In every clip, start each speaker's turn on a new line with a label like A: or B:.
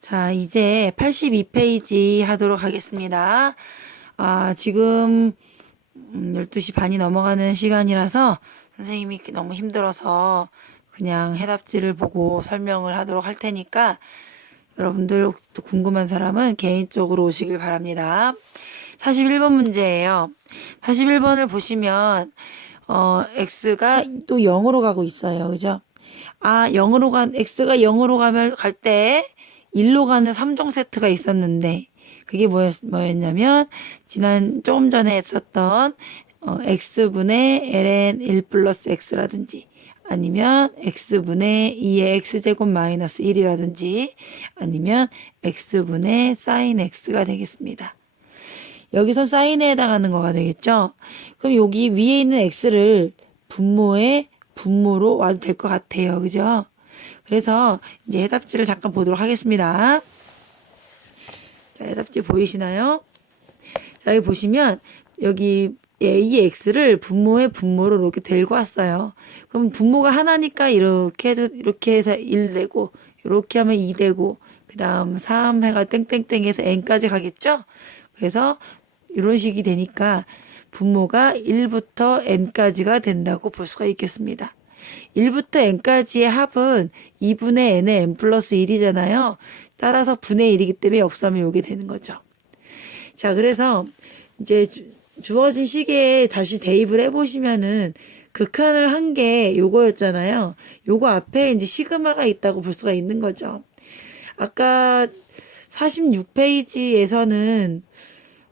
A: 자, 이제 82페이지 하도록 하겠습니다. 아, 지금 음, 12시 반이 넘어가는 시간이라서 선생님이 너무 힘들어서 그냥 해답지를 보고 설명을 하도록 할 테니까 여러분들 또 궁금한 사람은 개인적으로 오시길 바랍니다. 41번 문제예요. 41번을 보시면 어, x가 또 0으로 가고 있어요. 그죠? 아, 0으로 간 x가 0으로 가면 갈 때 1로 가는 3종 세트가 있었는데 그게 뭐였, 뭐였냐면 지난 조금 전에 했었던 어, x분의 ln 1 플러스 x라든지 아니면 x분의 2의 x제곱 마이너스 1이라든지 아니면 x분의 sin x가 되겠습니다. 여기서 사인에 해당하는 거가 되겠죠? 그럼 여기 위에 있는 x를 분모의 분모로 와도 될 것 같아요. 그죠? 그래서 이제 해답지를 잠깐 보도록 하겠습니다. 자, 해답지 보이시나요? 자, 여기 보시면 여기 이 x를 분모의 분모로 이렇게 들고 왔어요. 그럼 분모가 하나니까 이렇게 해도 이렇게 해서 1 되고 이렇게 하면 2 되고 그다음 3 해가 땡땡땡 해서 n까지 가겠죠? 그래서 이런 식이 되니까 분모가 1부터 n까지가 된다고 볼 수가 있겠습니다. 1부터 n까지의 합은 2분의 n의 n 플러스 1이잖아요. 따라서 분의 1이기 때문에 역수하면 요게 되는 거죠. 자, 그래서 이제 주, 주어진 시계에 다시 대입을 해보시면은 극한을 한 게 요거였잖아요. 요거 앞에 이제 시그마가 있다고 볼 수가 있는 거죠. 아까 46페이지에서는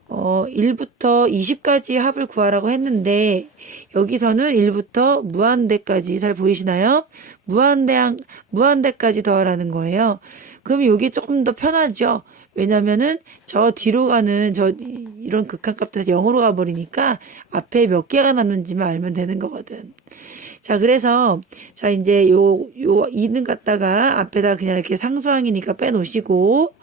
A: 어, 1부터 20까지 합을 구하라고 했는데, 여기서는 1부터 무한대까지 잘 보이시나요? 무한대, 무한대까지 더하라는 거예요. 그럼 여기 조금 더 편하죠? 왜냐면은 저 뒤로 가는 저 이런 극한값도 0으로 가버리니까 앞에 몇 개가 남는지만 알면 되는 거거든. 자, 그래서, 자, 이제 요, 요 2는 갖다가 앞에다 그냥 이렇게 상수항이니까 빼놓으시고,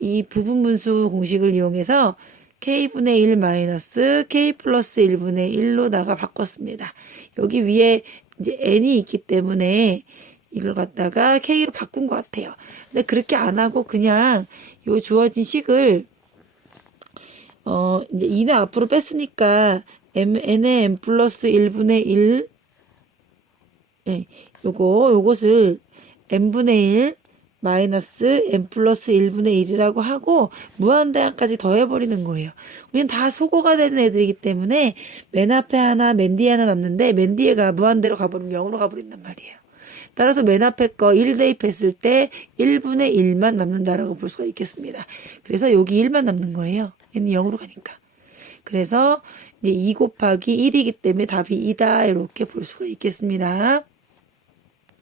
A: 이 부분 분수 공식을 이용해서 k분의 1 마이너스 k 플러스 1분의 1로다가 바꿨습니다. 여기 위에 이제 n이 있기 때문에 이걸 갖다가 k로 바꾼 것 같아요. 근데 그렇게 안 하고 그냥 요 주어진 식을 어 이제 2는 앞으로 뺐으니까 m n의 n 플러스 1분의 1 예, 요거 요것을 n분의 1 마이너스 n 플러스 1분의 1이라고 하고 무한대항까지 더해버리는 거예요. 우리는 다 소거가 되는 애들이기 때문에 맨 앞에 하나, 맨 뒤에 하나 남는데 맨 뒤에가 무한대로 가버리면 0으로 가버린단 말이에요. 따라서 맨 앞에 거 1 대입했을 때 1분의 1만 남는다라고 볼 수가 있겠습니다. 그래서 여기 1만 남는 거예요. 얘는 0으로 가니까. 그래서 이제 2 곱하기 1이기 때문에 답이 2다 이렇게 볼 수가 있겠습니다.